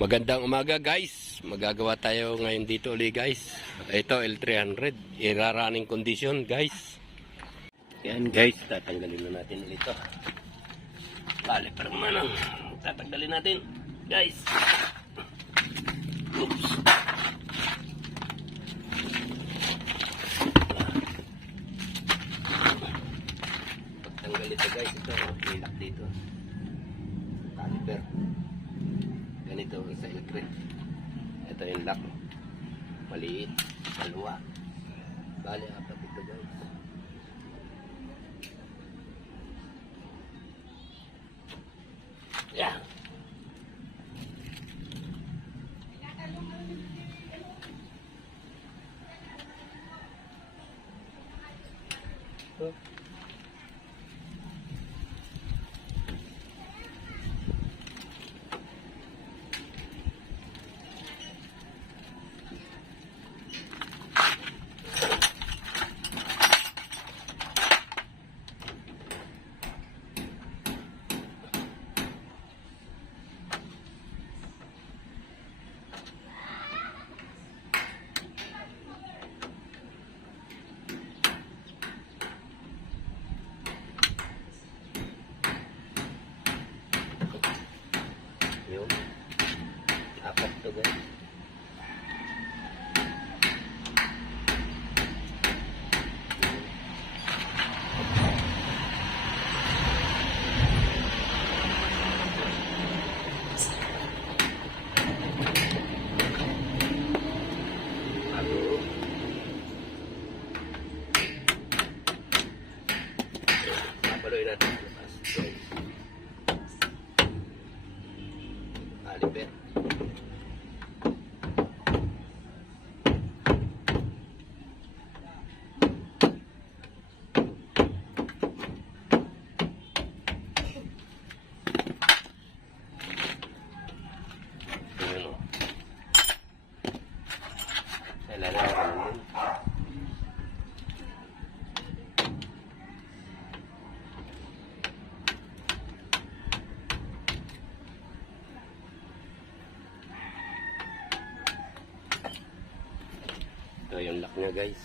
Magandang umaga guys. Magagawa tayo ngayon dito ulit guys. Ito L300. Ira-running condition guys. Yan guys. Tatanggalin na natin ulit ito. Caliper naman ang tatanggalin natin guys. Oops. Pagtanggal ito guys. Ito ilak dito. Caliper. Ganito sa electric. Ito yung lock. Maliit. Dalawa. Bali, apat ito guys. Yeah. Yun. Apat to guys. Paloy natin sa labas guys. Caliper. Ayan o. Kailangan natin din. Ito yung lock niya guys.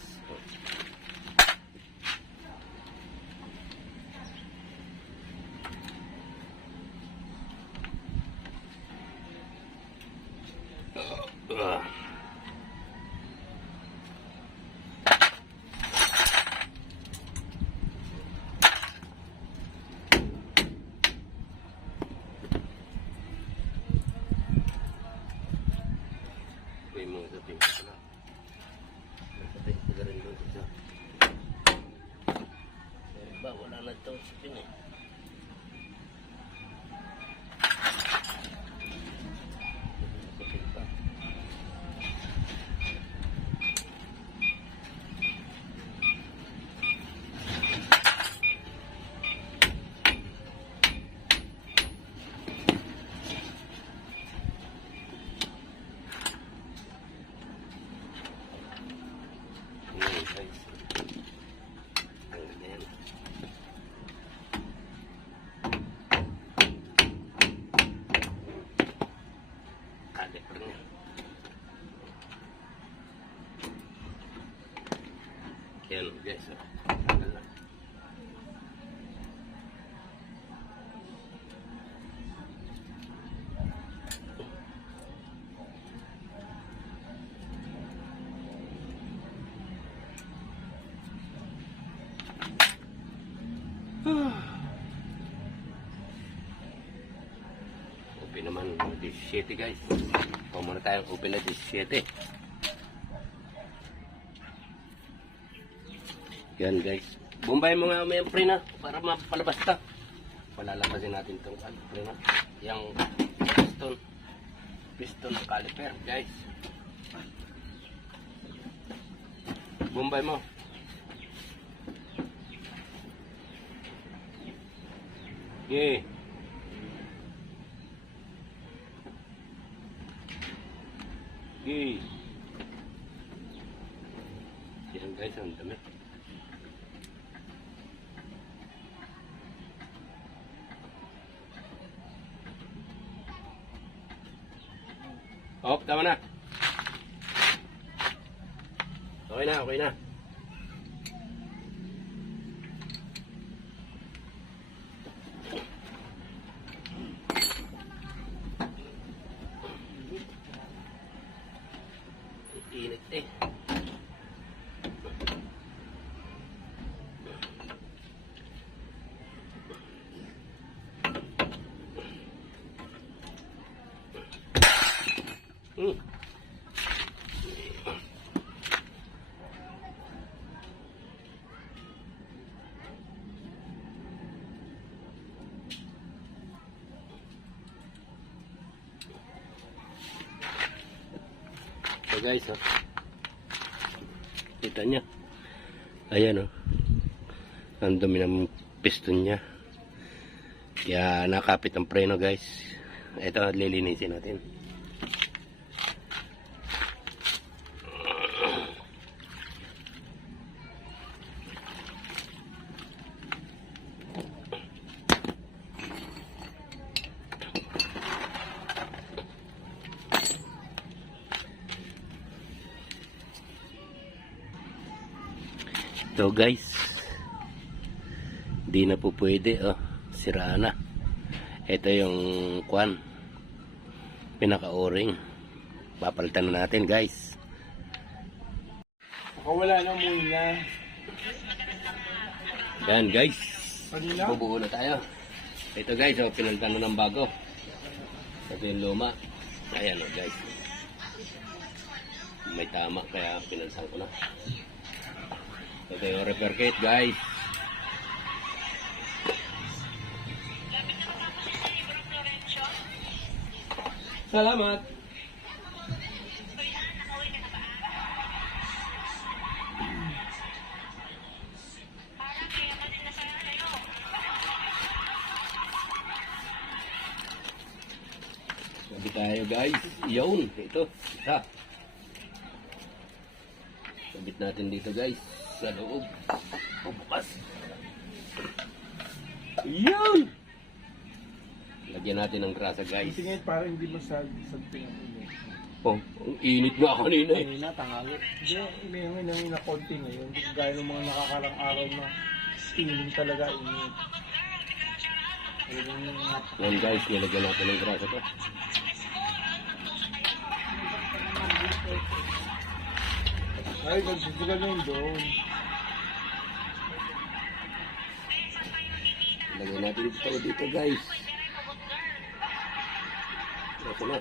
May mga sabi ko na. Wala na ito sa pin eh. Yan guys. Open naman 17 guys. Muna tayong open na 17. Yan guys. Bumbay mo nga may pre na para mapalabas ka. Palalabasin natin itong pre na. Yung piston. Piston ng caliper guys. Bumbay mo. Okay. Okay. Yan guys, ang dami. Oh, tama na. Okay na, okay na. Init eh. So guys, oh. Kita niya. Ayan, oh. Ang dumi ng piston niya. Kaya nakapit ang preno, guys. Ito, lilinisin natin. So guys, di na po pwede, oh, siraan na. Ito yung kwan, pinaka-o-ring. Papalitan na natin, guys. Wala na muna. Yan guys, Kanina? bubuo na tayo. Ito guys, oh, pinalitan na ng bago. Ito yung luma. Ayan, oh, guys. May tama, kaya pinalitan ko na. Ito yung repair kit, guys. Salamat. Sabi tayo, guys. Yun, ito. Isa. Sabit natin dito, guys. Sa loob. Bukas. Yun! Lagyan natin ng grasa, guys. Tingin parang hindi masagping ang init. Oh, ang init nga kanina eh. Kanina, tanghali. Hindi, may na konti ngayon. Hindi gaya ng mga nakakarang araw na feeling talaga init. Yan guys, nilagyan natin ng grasa to. Ay, nagsusugal na yun doon. Lagyan natin dito guys. Ito na.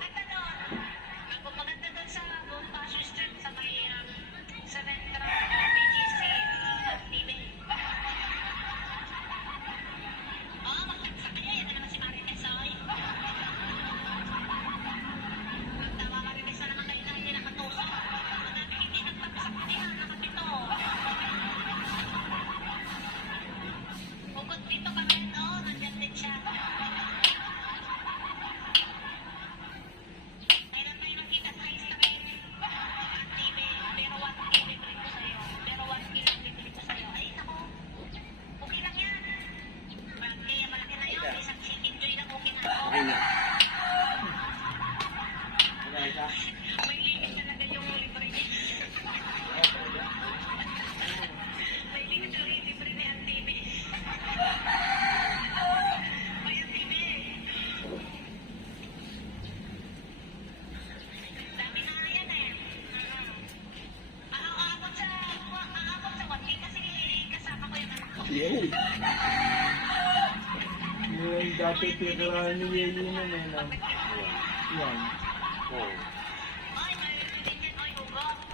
Yay! Yung dati titirahan ni Yay yun naman na. Yan.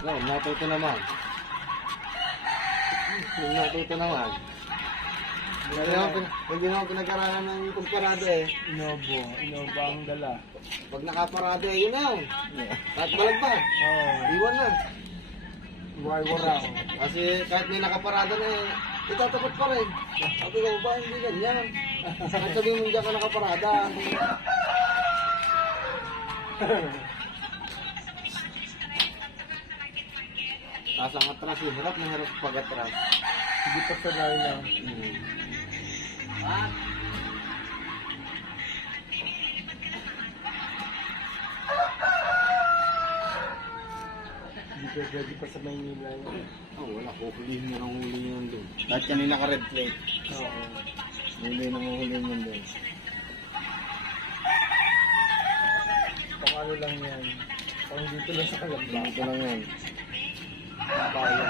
No, natuto naman. Natuto naman. Hindi naman pinag-aralan ng kumparada eh. Inoba ang dala. Pag nakaparada eh, yun na yun. Kahit balagbag, Oo. iwan na. Wara. Kasi kahit may nakaparada na eh, itatapat pa rin. Sabi ko ba, hindi ganyan. Kahit sabihin mo dyan ka nakaparada. Tapos ang atras, yung hirap na hirap pag-atras. Hindi pa sa na. Ready pa sa Maynila yun. Oh, wala ko. Hulihin mo ng huli yun doon. Lahat kanina ka-red plate. Oo. Huli nang hulihin yun doon. Pang ano lang yan. Pang dito lang sa Kalamba. Dito lang yan. Bayan.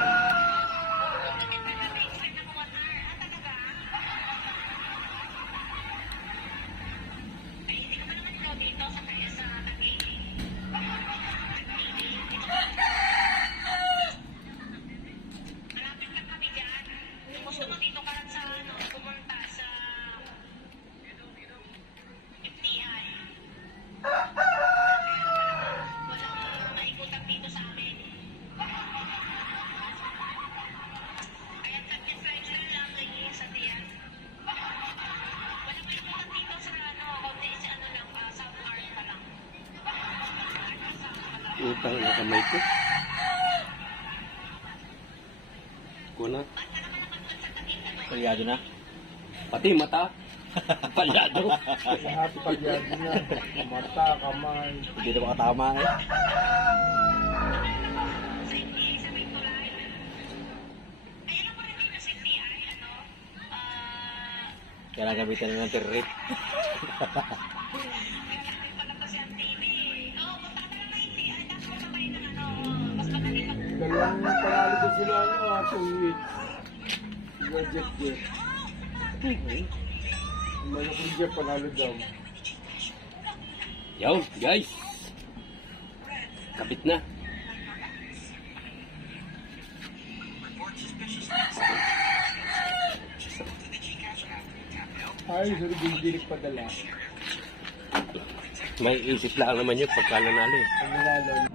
Utang na kamay ko. Kuna. Palyado na. Pati mata. Palyado. Lahat pagyado na. Mata, kamay. Hindi na makatama eh. Kailangan gamitan na ng territ. Dalawang panalo ko sila 2 weeks. Sila Jet. Malak ni Jet panalo daw. Yo, guys. Kapit na. Ay, sorry, bindirik padala. May isip lang naman yun pagka nanalo eh. Ang nanalo.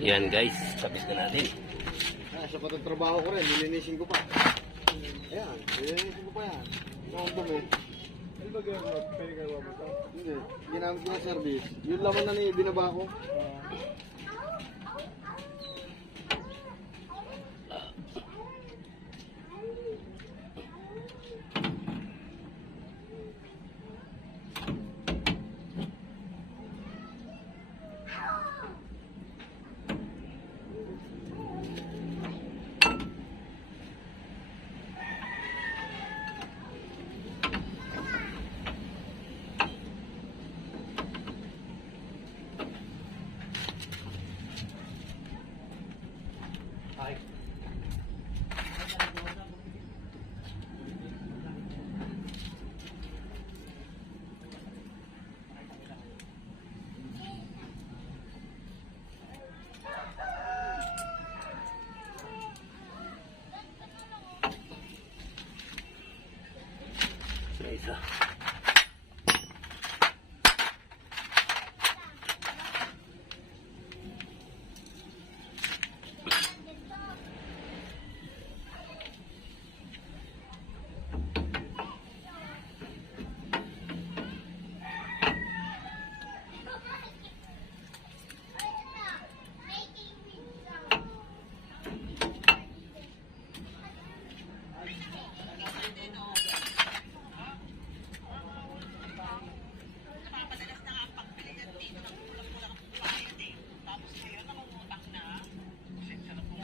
Yan guys, kapit na natin. Sa pagtatrabaho ko rin, nilinisin ko pa. Ayan, nilinisin ko pa yan. Ang dumi. Ano ba gawin? Pwede gawa mo ito? Hindi, ginamit ko na service. Yung laman na niya, binaba ko. Isa.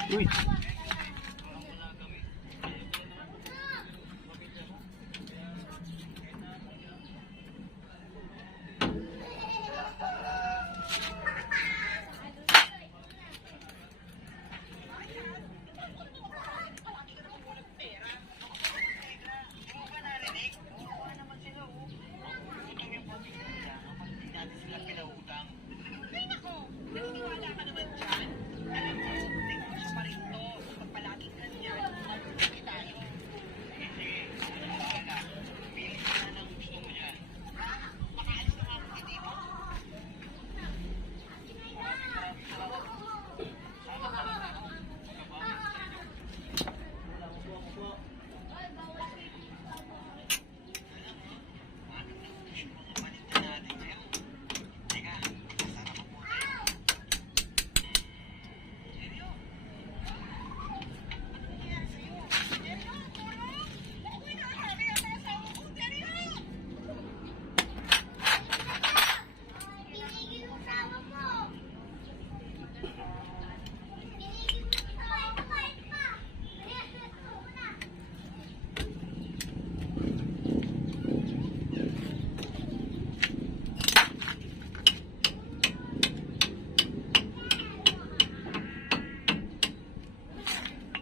Uy.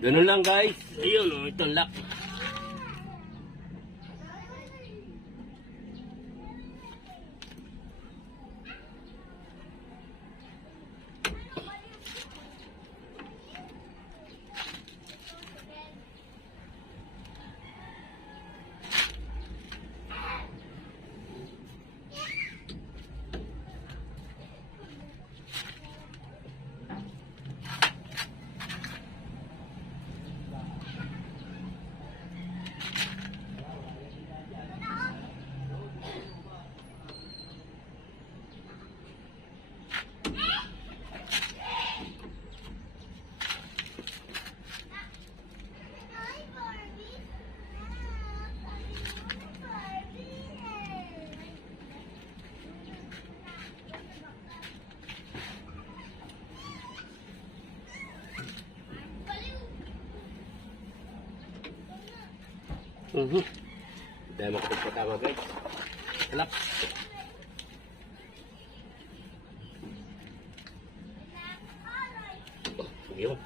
Ganun lang guys. Ayun oh, ito lock. Dahil makapagpatama guys. Salap. Oh, yun.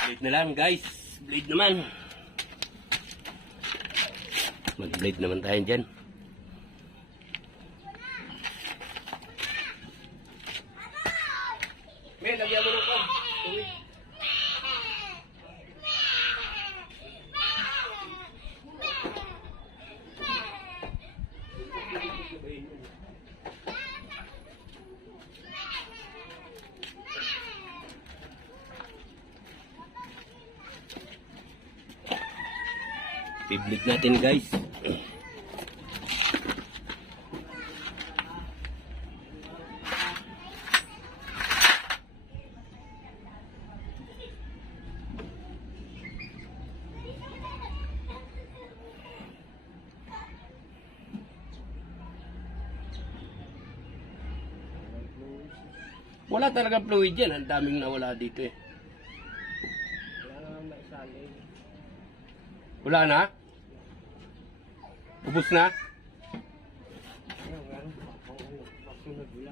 Blade na lang guys. Blade naman. Mag-blade naman tayo dyan. May, lagyan mo ng pang. Biblig natin guys. Wala talaga fluid yan. Ang daming nawala dito eh. Wala na? Ubus na?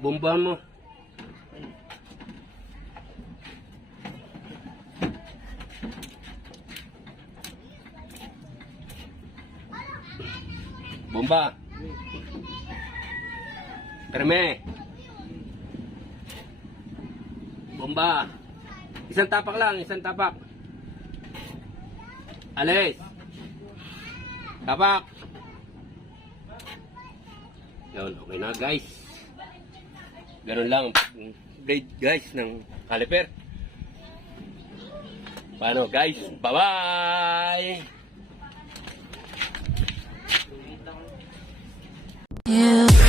Bombahan mo. Bomba. Perme. Bomba. Isang tapak lang, isang tapak. Alis. Tapak. Yun, okay na guys. Ganun lang blade guys ng caliper. Paano guys? Bye-bye! You